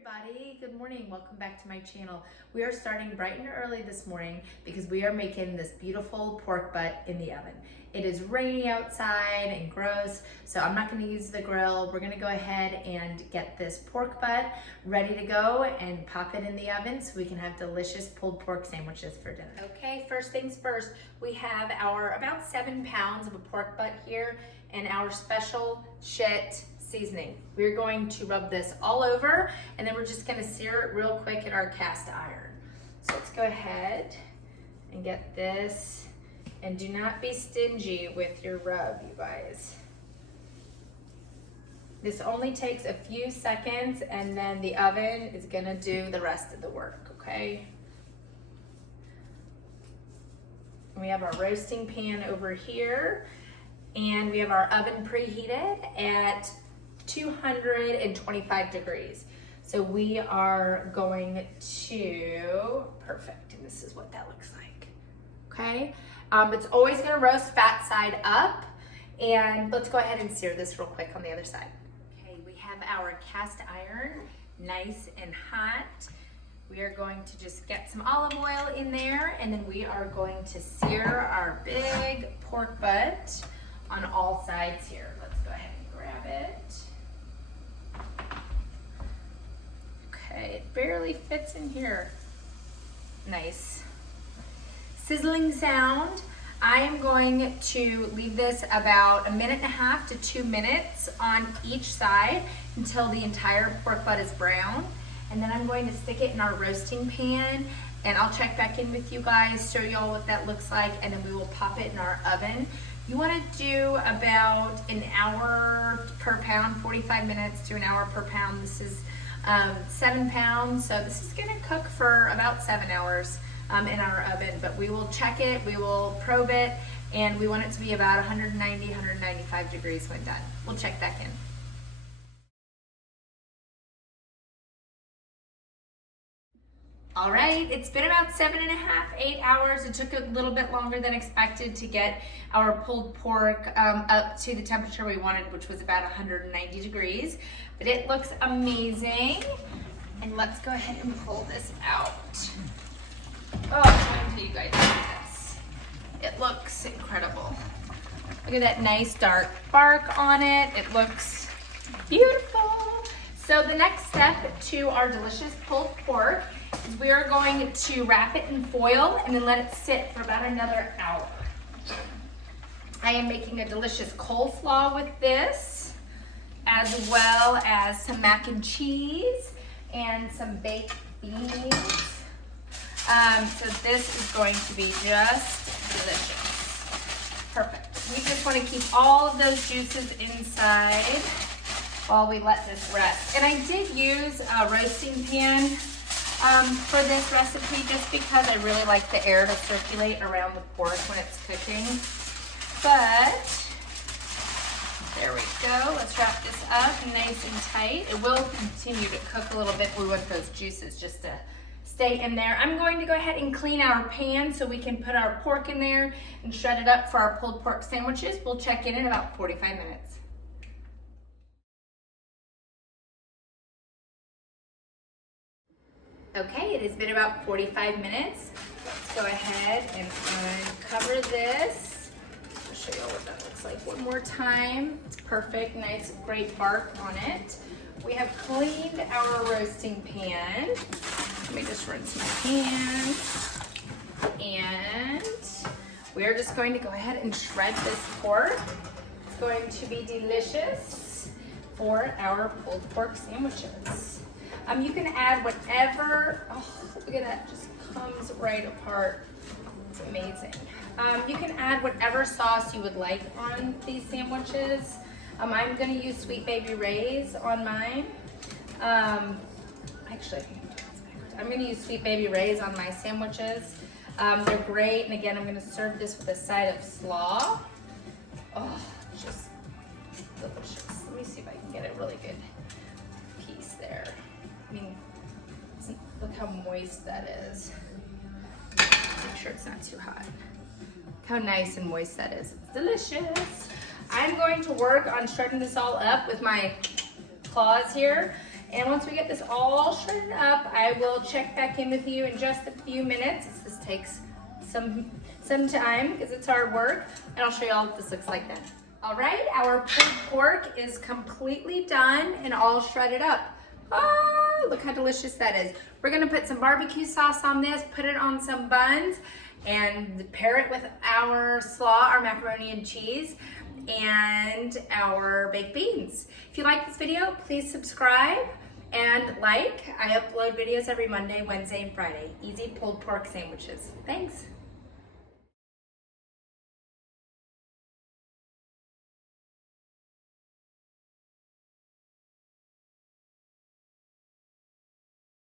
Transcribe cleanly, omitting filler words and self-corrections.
everybody, good morning. Welcome back to my channel. We are starting bright and early this morning because we are making this beautiful pork butt in the oven. It is rainy outside and gross, so I'm not going to use the grill. We're going to go ahead and get this pork butt ready to go and pop it in the oven so we can have delicious pulled pork sandwiches for dinner. Okay, first things first, we have our about 7 pounds of a pork butt here and our special shit seasoning. We're going to rub this all over and then we're just going to sear it real quick in our cast iron. So let's go ahead and get this, and do not be stingy with your rub, you guys. This only takes a few seconds and then the oven is going to do the rest of the work, okay? We have our roasting pan over here and we have our oven preheated at 225 degrees. So we are going to, perfect, and this is what that looks like, okay? It's always gonna roast fat side up, and let's go ahead and sear this real quick on the other side. Okay, we have our cast iron nice and hot. We are going to just get some olive oil in there, and then we are going to sear our big pork butt on all sides here. Let's go ahead and grab it. Okay, it barely fits in here. Nice. Sizzling sound. I am going to leave this about 1.5 to 2 minutes on each side until the entire pork butt is brown. And then I'm going to stick it in our roasting pan and I'll check back in with you guys, show y'all what that looks like, and then we will pop it in our oven. You want to do about an hour per pound, 45 minutes to an hour per pound. This is 7 pounds, so this is gonna cook for about 7 hours in our oven, but we will check it, we will probe it, and we want it to be about 190, 195 degrees when done. We'll check back in. All right, it's been about 7.5, 8 hours. It took a little bit longer than expected to get our pulled pork up to the temperature we wanted, which was about 190 degrees. But it looks amazing. And let's go ahead and pull this out. Oh, I'm gonna tell you guys this. It looks incredible. Look at that nice dark bark on it. It looks beautiful. So the next step to our delicious pulled pork is we are going to wrap it in foil and then let it sit for about another hour. I am making a delicious coleslaw with this, as well as some mac and cheese and some baked beans. So this is going to be just delicious. Perfect. We just want to keep all of those juices inside while we let this rest. And I did use a roasting pan for this recipe just because I really like the air to circulate around the pork when it's cooking. But there we go. Let's wrap this up nice and tight. It will continue to cook a little bit. We want those juices just to stay in there. I'm going to go ahead and clean our pan so we can put our pork in there and shred it up for our pulled pork sandwiches. We'll check in about 45 minutes. Okay, it has been about 45 minutes. Let's go ahead and uncover this. I'll show you what that looks like one more time. It's perfect, nice, great bark on it. We have cleaned our roasting pan. Let me just rinse my hands. And we're just going to go ahead and shred this pork. It's going to be delicious for our pulled pork sandwiches. You can add whatever, oh, look at that, just comes right apart. It's amazing. You can add whatever sauce you would like on these sandwiches. I'm gonna use Sweet Baby Ray's on mine. Actually, I'm gonna use Sweet Baby Ray's on my sandwiches. They're great, and again, I'm gonna serve this with a side of slaw. Oh, just delicious. Let me see if I can get a really good piece there. I mean, look how moist that is. Make sure it's not too hot. Look how nice and moist that is. It's delicious. I'm going to work on shredding this all up with my claws here, And once we get this all shredded up, I will check back in with you in just a few minutes. This takes some time because it's hard work, and I'll show you all what this looks like then. All right, our pulled pork is completely done and all shredded up. Oh, look how delicious that is. We're gonna put some barbecue sauce on this, put it on some buns, and pair it with our slaw, our macaroni and cheese, and our baked beans. If you like this video, please subscribe and like. I upload videos every Monday, Wednesday, and Friday. Easy pulled pork sandwiches. Thanks.